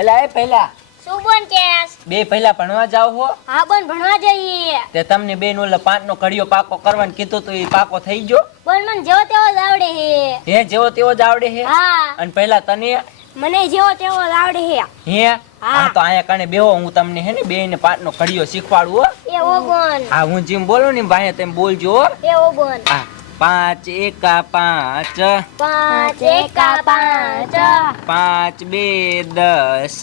એલા એ પહેલા. શું બોન કેસ બે પહેલા ભણવા જાવ હો. હા બોન ભણવા જઈએ. તે તમને બેન નો પાંચ નો કડિયો પાકો કરવાનું કીધું તો એ પાકો થઈ ગયો. બોન મને જેવો તેવો જ આવડે હે. હે જેવો તેવો જ આવડે હે? હા. અને પહેલા તને? મને જેવો તેવો જ આવડે હે. હે? હા. તો આયા કણે બેહો હું તમને હે ને બે ને પાંચ નો કડિયો શીખવાડું હો. એવો બોન હા હું જેમ બોલું ને ભાઈ તેમ બોલજો એ બોન હા. પાંચ એકા પાંચ. પાંચ એકા પાંચ. પાંચ બે દસ.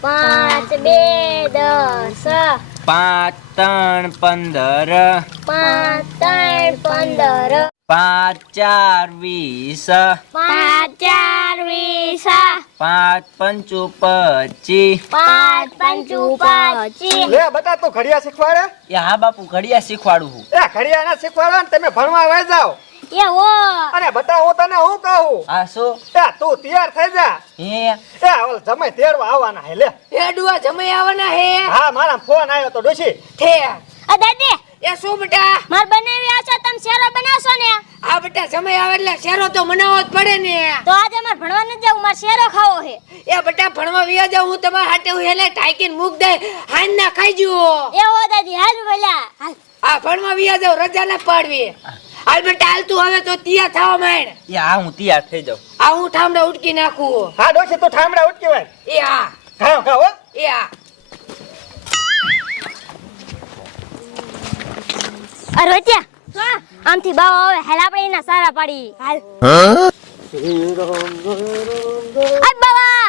પાંચ બે દસ. પાંચ ત્રણ પંદર. પાંચ ત્રણ પંદર. પાંચ ચાર વીસ. પાંચ ચાર વીસ. પાંચ પંચુ પચી પાંચ પંચુ પચી લે બટા તું ઘડિયા શીખવાડે? એ હા બાપુ ઘડિયા શીખવાડું હું. એ ઘડિયા ના શીખવાડો ને તમે ભણવા વહી જાઓ. એવો અને બટા હું તને હું કહું? હા શું? એ તું તૈયાર થઈ જા. હે? એ ઓલ જમે તેડવા આવવાના હે લે. એ ડુઆ જમાઈ આવવાના હે? હા મારા ફોન આવ્યો તો ડોશી. થે આ દાદી એ શું બેટા? માર બનાવી આવશો તમે શેરો બનાવશો ને? આ બેટા સમય આવે એટલે શેરો તો મનાવો જ પડે ને. તો આજે માર ભણવા ન જવું માર શેરો ખાવો હે. એ બેટા ભણવા વિયા જાવ હું તમાર હાટે હું હેલે ટાઈકીને મૂક દે હાન ના ખાઈ જુઓ. એવો દાદી હાલ હાલ. આ ભણવા વિયા જાવ રજા ના પાડવી. હાલ બેટા હાલ તું હવે તો તિયા થાવા માંડ. એ આ હું તિયા થઈ જાઉં. આ હું ઠામડા ઉટકી નાખું. હા ડોસે તો ઠામડા ઉટકી વાય. એ હા. હા ખાઓ એ હા. અરવત્યા આમથી બાવ આવે. હાલ આપણે એના સારા પાડી. હાલ. અરે બાવા.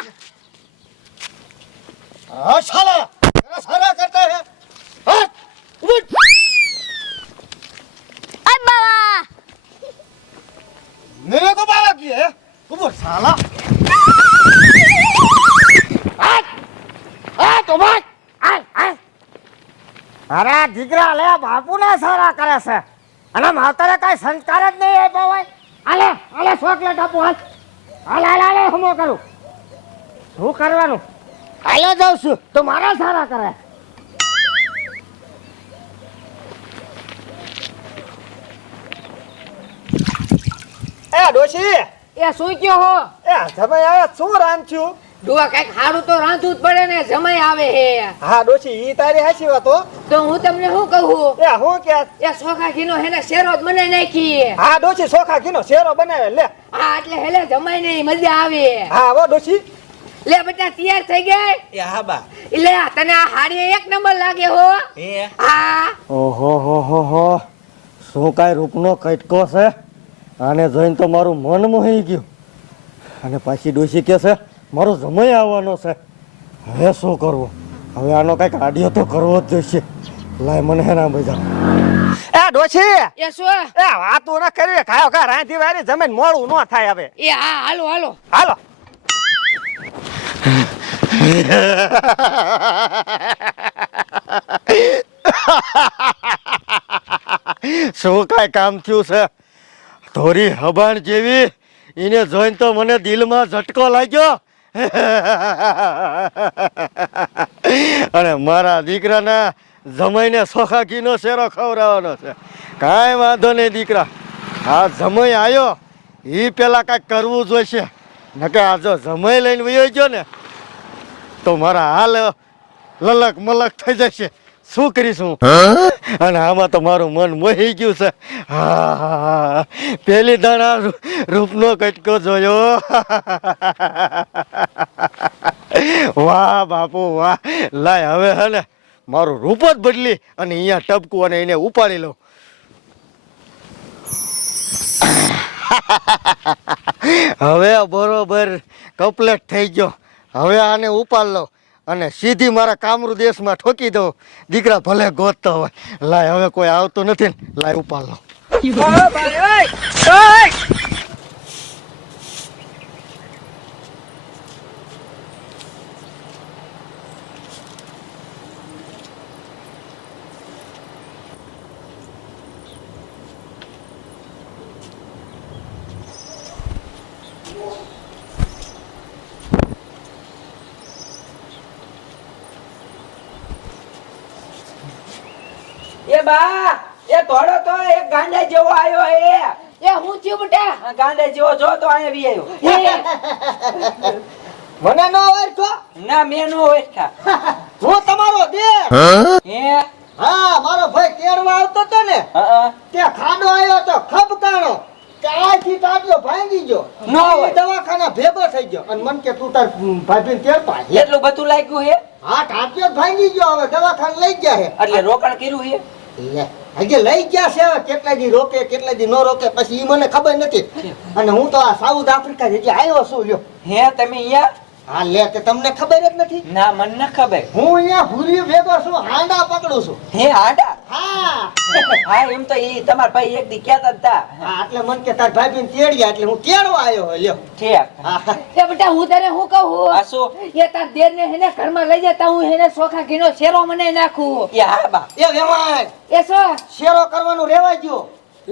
હા શાલા તેરા સારા કરતા હે. હટ ઉઠ. અરે બાવા. મેરે કો બાવા કી હે. ઉપર શાલા અરે દીકરા લે બાપુ ને સારા કરે છે. અને માતરે કઈ સંસ્કાર જ નહીં આપ્યો હોય. આલે આલે ચોકલેટ આપું હાલ. હાલ હાલ હાલે હમો કરું? શું કરવાનું? હાલે જાઉં છું. તો મારા સારા કરે. એ ડોશી. એ શું કયો હો? એ તમે આ શું રાંધ્યું? ડુઆ કંઈક સારું તો રાંધવું જ પડે ને જમાઈ આવે હે. હા ડોશી ઈ તારી હાચી વાતો. તો હું તમને શું કહું? એ હું કે? એ સોખા ઘીનો હેને શેરો જ મને નાખી હા ડોશી સોખા ઘીનો શેરો બનાવે લે. હા એટલે હેલે જમાઈ ને મજા આવે. હા હો ડોશી. લે બેટા તૈયાર થઈ ગઈ? એ હા બા. એટલે આ તને આ હાડી એક નંબર લાગે હો. હે? હા. ઓહો હો હો હો. શું કાંઈ રૂપનો કટકો છે? આને જોઈને તો મારું મન મોહી ગયું. અને પાછી ડોશી કે છે મારો સમય આવવાનો છે. હવે શું કરવું? હવે આનો કંઈક આડિયો તો કરવો જ જોઈશે. લાય મને હેના બજા એ ડોશી! એ શું? એ વાતું ના કરી ખાયો ખા રાંધી વારી જમીન મોડું ન થાય હવે. એ હા હાલો હાલો. હાલો. શું કાંઈ કામ થયું છે? ધોરી હબાણ જેવી એને જોઈને તો મને દિલમાં ઝટકો લાગ્યો. અને મારા દીકરાના જમાઈને સોખા ઘીનો શેરો ખવડાવવાનો છે. કાંઈ વાંધો નહીં દીકરા. આ જમાઈ આવ્યો એ પહેલાં કાંઈક કરવું જોઈશે. નકે આ જો જમાઈ લઈને વયો ગયો ને, તો મારા હાલ લલક મલક થઈ જશે. શું કરીશું? અને આમાં તો મારું મન મોહી ગયું છે. હા. પેલી દાણા રૂપનો કટકો જોયો. વાહ બાપુ વાહ. લાય હવે હે ને મારું રૂપ જ બદલી અને અહીંયા ટપકું અને એને ઉપાડી લઉં. હવે બરોબર કમ્પ્લેટ થઈ ગયો. હવે આને ઉપાડ લો અને સીધી મારા કામરૂ દેશમાં ઠોકી દો દીકરા ભલે ગોતતો હોય. લાય, હવે કોઈ આવતું નથી લાય ઉપાડ લો એ બા એ થોડો તો એક ગાંડા જેવો આવ્યો હે. એ હું થયું બેટા? ગાંડા જેવો જો તો અહીંયા વી આવ્યો મને નો ઓળખો? ના મે નો ઓળખા હું તમારો દે હે? હા? મારો ભાઈ કેરવા આવતો તો ને ત્યાં ખાડો આવ્યો તો ખબકાણો ત્યાંથી ટાટિયો ભાંગી ગયો. નો હોય. દવાખાના ભેગો થઈ ગયો. અને મન કે તું તાર ભાભીને તેડતો આય. એટલું બધું લાગ્યું હે? હા જ ભાંગી ગયો હવે દવાખાને લઈ ગયા હે. એટલે રોકાણ કર્યું હે? લે. હજી લઈ ગયા છે કેટલા દી રોકે કેટલા દી ન રોકે પછી ઈ મને ખબર નથી. અને હું તો આ સાઉથ આફ્રિકા હજી આવ્યો છું લ્યો. હે તમે અહીંયા? હા લે તે તમને ખબર જ નથી? ના મને ન ખબર. હું અહીંયા ભૂરી ભેગો છું હાંડા પકડું છું. હે આડા હા. હા એમ તો ઈ તમારા ભાઈ એક દી કહેતા જ હા એટલે મન કે તાર ભાભીને તેડ્યા એટલે હું તેડવા આવ્યો લ્યો. ઠીક. હા એ બેટા હું તને હું કહું? આ શું? એ તાર દેર ને હેને ઘરમાં લઈ જતા હું હેને સોખા ઘીનો શેરો મને નાખું. એ હા બા. એ વેવાય. એ શું? શેરો કરવાનું રેવાય ગયો.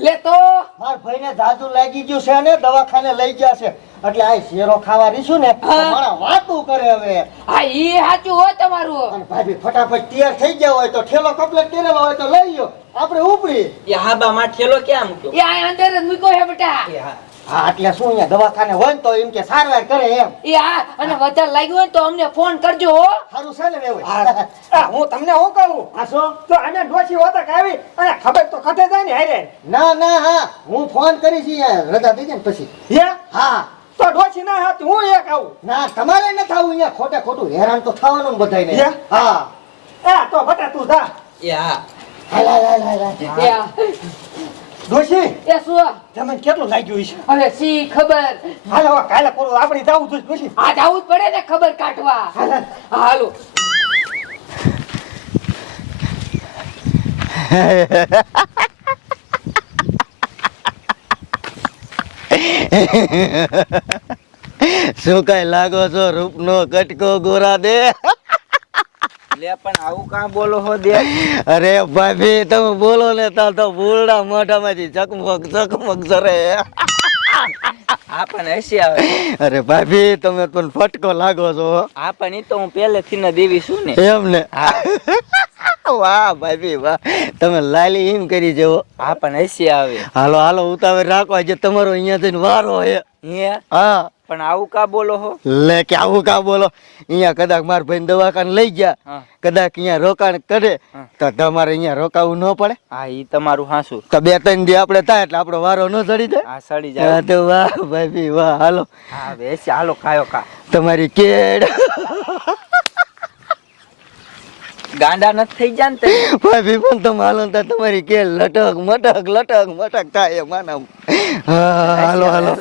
લે તો. માર ભાઈને જાદુ લાગી ગયું છે ને દવાખાને લઈ ગયા છે. એટલે આ શેરો ખાવા રીશું ને મારા વાતું કરે હવે. આ ઈ સાચું હોય તમારું. અને ભાભી ફટાફટ તૈયાર થઈ ગયા હોય તો ઠેલો કપલેટ કરેલો હોય તો લઈ ગયો આપણે ઉપડી. એ હા બા માં ઠેલો ક્યાં મૂક્યો? એ આ અંદર જ મૂક્યો હે બેટા. એ હા હા એટલે શું અહીંયા દવાખાને હોય ને તો એમ કે સારવાર કરે એમ. એ હા અને વધારે લાગ્યું હોય તો અમને ફોન કરજો હો. સારું છે ને વેવાય હું. તમને શું કહું? આ શું? તો અમે ડોસી હોતા આવી અને ખબર તો ખતે જાય ને હારે. ના ના હા. હું ફોન કરી છી રજા થઈ જાય ને પછી. હે? હા. તો ડોસી ના હતી હું એક આવું. ના તમારે ન થાવું અહીંયા. ખોટે ખોટું હેરાન તો થવાનું ને હા? હા. એ તો બટા તું જા. એ હા. હાલ હાલ હાલ હાલ. હા. ડોશી એ શું? તમને કેટલું લાગ્યું છે હવે સી ખબર. હાલો કાલે પૂરું આપણે જવું જોઈએ ડોશી આ જવું જ પડે ને ખબર કાઢવા. હાલો. શું કઈ લાગો છો? રૂપનો કટકો ગોરા દે. લે, પણ આવું કાં બોલો હો દે? અરે ભાભી તમે બોલો ને તા બુરડા મોઢામાંથી ચકમક ચકમક જરે આ પણ હસી આવે. અરે ભાભી તમે પણ ફટકો લાગો છો. આ પણ ઈ તો હું પહેલેથી ન દેવી છું ને. એમ ને? વાહ ભાભી વાહ. તમે લાલી એમ કરી જેવો. આ પણ હસી આવે. હાલો હાલો ઉતાવળ રાખો આજે તમારો અહીંયા જઈને વારો હે. હે. પણ આવું કા બોલો હો? લે કે આવું કા બોલો? અહીંયા કદાચ માર ભાઈ દવાખાને લઈ ગયા. કદાચ અહીંયા રોકાણ કરે. તો તમારે અહીંયા રોકાવું ન પડે. હા ઈ તમારું હાસું. તો બે ત્રણ દી આપણે થાય એટલે આપણો વારો ન ચડી જાય. સડી હા જાય તો વાહ. ભાભી વાહ હાલો. હા હવે હાલો ખાયો ખા. તમારી કેડ. ગાંડા નથી થઈ જાન ને તમે? ભાભી પણ તમે હાલો ને તમારી કેડ લટક મટક લટક મટક થાય માના હા હાલો હાલો.